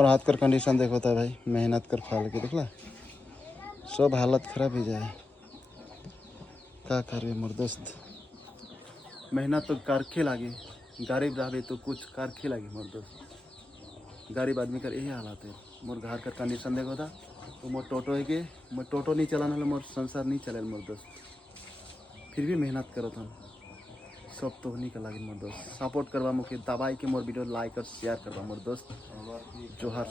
मोर हाथ कर कंडीशन देखो था भाई, मेहनत कर फाल के देखला सब हालत खराब ही जाए। का करे मोर दोस्त, मेहनत तो कारखे लागे, गरीब रहे तो कुछ कारखे लागे मोर दोस्त। गरीब आदमी कर यही हालत है। मोर घर का कंडीशन देखो था तो मोर टोटो है के मोर टोटो नहीं चलाना है, मोर संसार नहीं चले मोर दोस्त। फिर भी मेहनत करो था, सब तो नहीं का लगे मोर दोस्त। सपोर्ट करवा मुके दबाई के मोर वीडियो लाइक और शेयर करवा मोर दोस्त। जोहार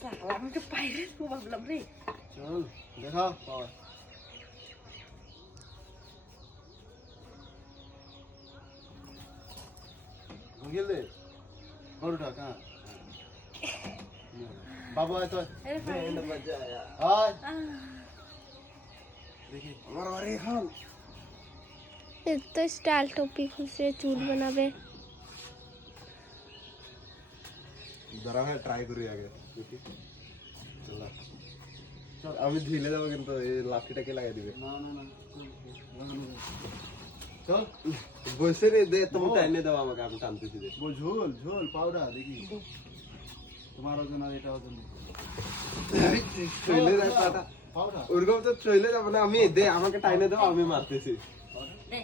साला मुझे पायरे को बबलम रे। चल देखा पावर होगिल दे और उठा कहाँ बाबू आए तो मजा आया आज देखिए हमारा अरे हाल तो स्टाइल टोपी खुद से चूल बनावे जरा है ट्राई करी आगे चला चल আমি ঢিলে যাব কিন্তু এই লাঠিটাকে লাগাই দিবে না না না চল বসে রে দে তুমি টাইনে দাও আমাকে আমি টানতেছি দে वो झोल झोल पाउडा देखी तुम्हारा जना এটা ওজন চলে যায় পাটা पाउडा ওরকম তো চলে যাব না আমি দে আমাকে টাইনে দাও আমি মারতেছি দে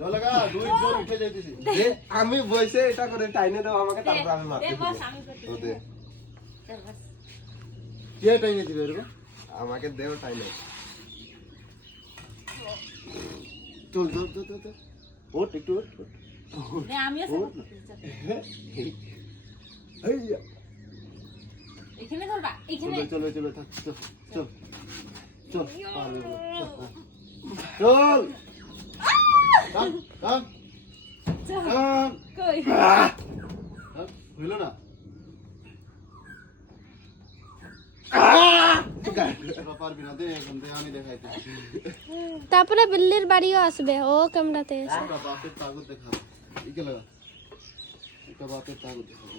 जो लगा দুই জোর উঠে যাইতেছি দে আমি বসে এটা করে টাইনে দাও আমাকে তারপর আমি দে মারতেছি বস আমি করতে ও দে দে বস কে টাইনে দিবে এরকম আমাকে দেও টাইনে চল চল চল চল ওট একটু ওট দে আমিও সাপোর্ট করতে চাই এই এখানে ধরবা এখানে চল চল চল থাক চল চল চল পারবে চল কাম কাম কাম কই হইলো না পারবি না দে এখন দে আমি দেখাইতেছি তারপরে বিল্লির বাড়িও আসবে ও ক্যামেরাতে এসে একটা বাপের তাগত দেখাবো ইকে লাগা একটা বাপের তাগত দেখাবো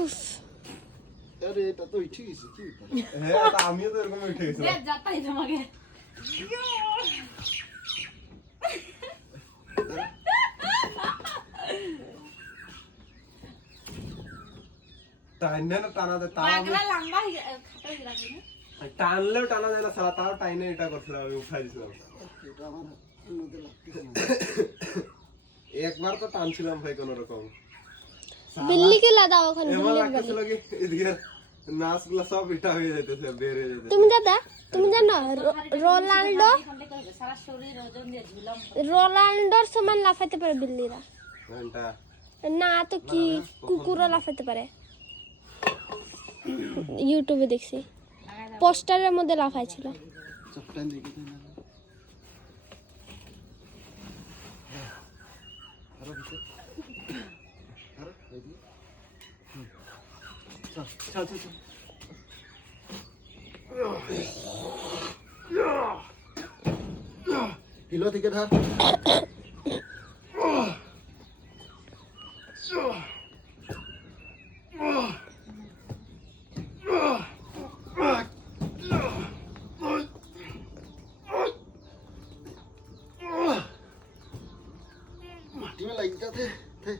উফ, আরে এটা তো ঠিক আছে কি হ্যাঁ আমিও তো এরকম উঠে দে গেছিলাম যাতাই তোমাকে টাইনে না টানা দে তাও পাগলা লম্বা খাটো লাগে না টানলেও টানা যায় না সালা তাও টাইনে এটা করছিলাম আমি উঠাই দিছিলাম এটা আমার মধ্যে লাগতেছে না একবার তো টানছিলাম ভাই কোন রকম বিল্লিকে লাদাও ওখানে এমন বিল্লির বাড়ি লাগতেছিল কি এদিকে নাচগুলো সব এটা হয়ে যাইতেছে বের হয়ে যাইতেছে তুমি দাদা তুমি জানো রোনাল্ডো এখানে করবে সারা শরীর ওজন দিয়ে ঝুলম রোনাল্ডোর সমান লাফাইতে পারে বিল্লিরা ঘন্টা না তো কি কুকুরও লাফাইতে পারে ইউটিউবে দেখছি পোস্টারের মধ্যে লাফাইছিল চপটান দেখি না আরো কিছু আরো দেখি চল চল চল হিলো থেকে ধর माटी में लग जाते थे